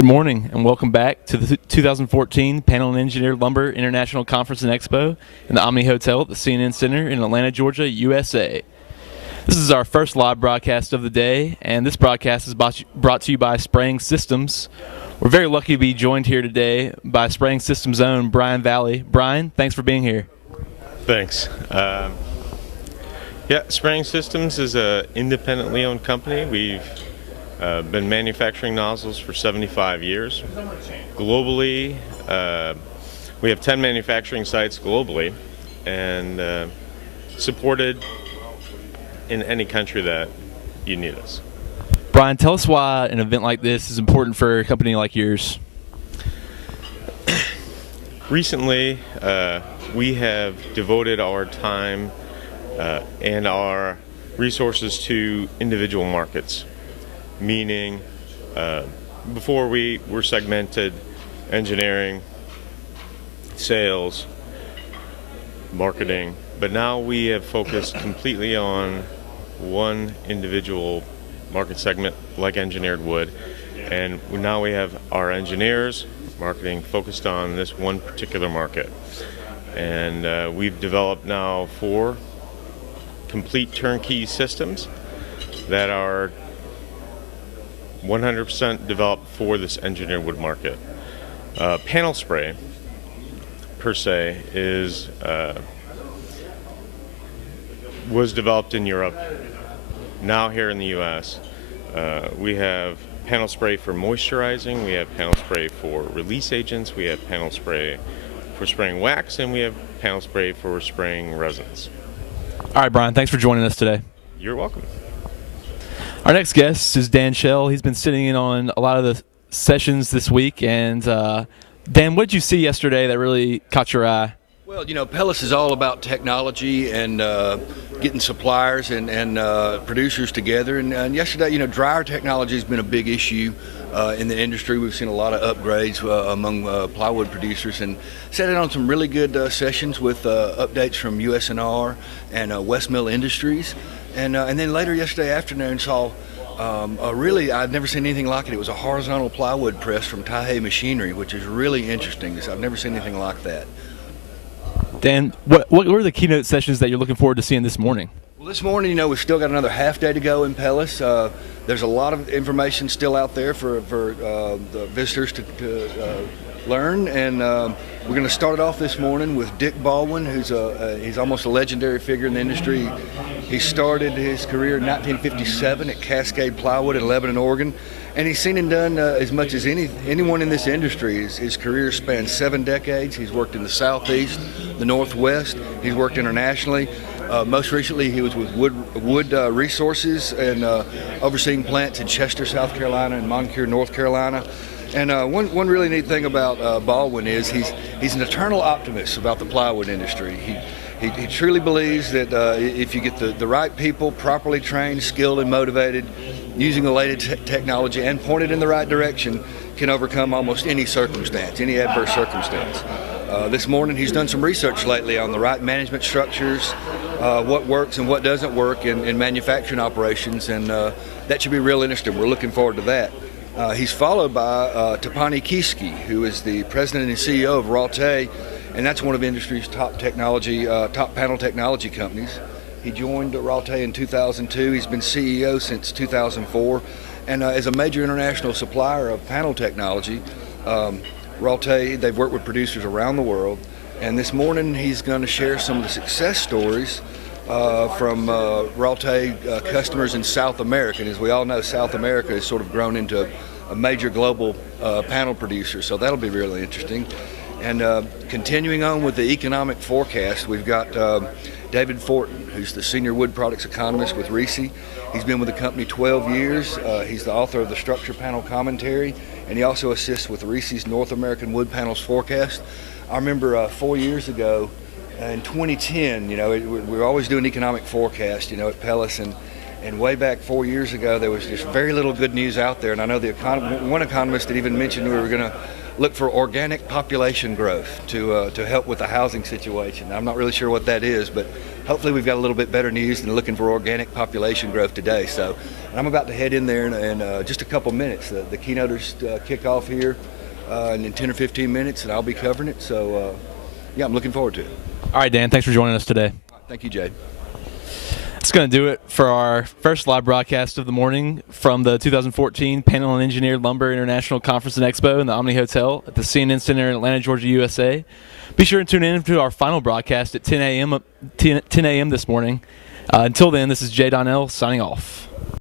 Good morning and welcome back to the 2014 Panel and Engineered Lumber International Conference and Expo in the Omni Hotel at the CNN Center in Atlanta, Georgia, USA. This is our first live broadcast of the day, and this broadcast is brought to you by Spraying Systems. We're very lucky to be joined here today by Spraying Systems' own Brian Valley. Brian, thanks for being here. Thanks. Spraying Systems is an independently owned company. We've been manufacturing nozzles for 75 years. Globally, we have 10 manufacturing sites globally and supported in any country that you need us. Brian, tell us why an event like this is important for a company like yours. Recently, we have devoted our time and our resources to individual markets. Meaning, before we were segmented: engineering, sales, marketing, but now we have focused completely on one individual market segment, like engineered wood, and now we have our engineers, marketing, focused on this one particular market. And we've developed now 4 complete turnkey systems that are 100% developed for this engineered wood market. Panel spray, per se, was developed in Europe. Now here in the U.S., we have panel spray for moisturizing, we have panel spray for release agents, we have panel spray for spraying wax, and we have panel spray for spraying resins. All right, Brian, thanks for joining us today. You're welcome. Our next guest is Dan Shell. He's been sitting in on a lot of the sessions this week. And Dan, what did you see yesterday that really caught your eye? Well, PELICE is all about technology and getting suppliers and producers together. And yesterday, dryer technology has been a big issue in the industry. We've seen a lot of upgrades among plywood producers, and sat in on some really good sessions with updates from USNR and West Mill Industries. And then later yesterday afternoon saw I've never seen anything like it. It was a horizontal plywood press from Taihei Machinery, which is really interesting. I've never seen anything like that. Dan, what were the keynote sessions that you're looking forward to seeing this morning? Well, this morning, we've still got another half day to go in PELICE. There's a lot of information still out there for the visitors to learn, and we're going to start it off this morning with Dick Baldwin, he's almost a legendary figure in the industry. He started his career in 1957 at Cascade Plywood in Lebanon, Oregon, and he's seen and done as much as anyone in this industry. His career spans 7 decades. He's worked in the Southeast, the Northwest. He's worked internationally. Most recently, he was with Wood Resources and overseeing plants in Chester, South Carolina, and Moncure, North Carolina. And one really neat thing about Baldwin is he's an eternal optimist about the plywood industry. He truly believes that if you get the right people, properly trained, skilled, and motivated, using the latest technology and pointed in the right direction, can overcome almost any circumstance, any adverse circumstance. This morning he's done some research lately on the right management structures, what works and what doesn't work in manufacturing operations, and that should be real interesting. We're looking forward to that. He's followed by Tapani Kiski, who is the president and CEO of Ralte, and that's one of industry's top panel technology companies. He joined Ralte in 2002. He's been CEO since 2004, and as a major international supplier of panel technology, Ralte, they've worked with producers around the world, and this morning he's going to share some of the success stories from Ralte customers in South America. And as we all know, South America has sort of grown into a major global panel producer, so that'll be really interesting. And continuing on with the economic forecast, we've got David Fortin, who's the senior wood products economist with RISI. He's been with the company 12 years. He's the author of the Structure Panel Commentary, and he also assists with RISI's North American Wood Panels Forecast. I remember 4 years ago, in 2010, we were always doing economic forecast, at PELICE, And way back 4 years ago, there was just very little good news out there. And I know one economist had even mentioned we were going to look for organic population growth to help with the housing situation. I'm not really sure what that is, but hopefully we've got a little bit better news than looking for organic population growth today. So I'm about to head in there in just a couple minutes. The keynoters kick off here in 10 or 15 minutes, and I'll be covering it. So, yeah, I'm looking forward to it. All right, Dan, thanks for joining us today. Thank you, Jay. That's going to do it for our first live broadcast of the morning from the 2014 Panel and Engineered Lumber International Conference and Expo in the Omni Hotel at the CNN Center in Atlanta, Georgia, USA. Be sure to tune in to our final broadcast at 10 a.m. this morning. Until then, this is Jay Donnell signing off.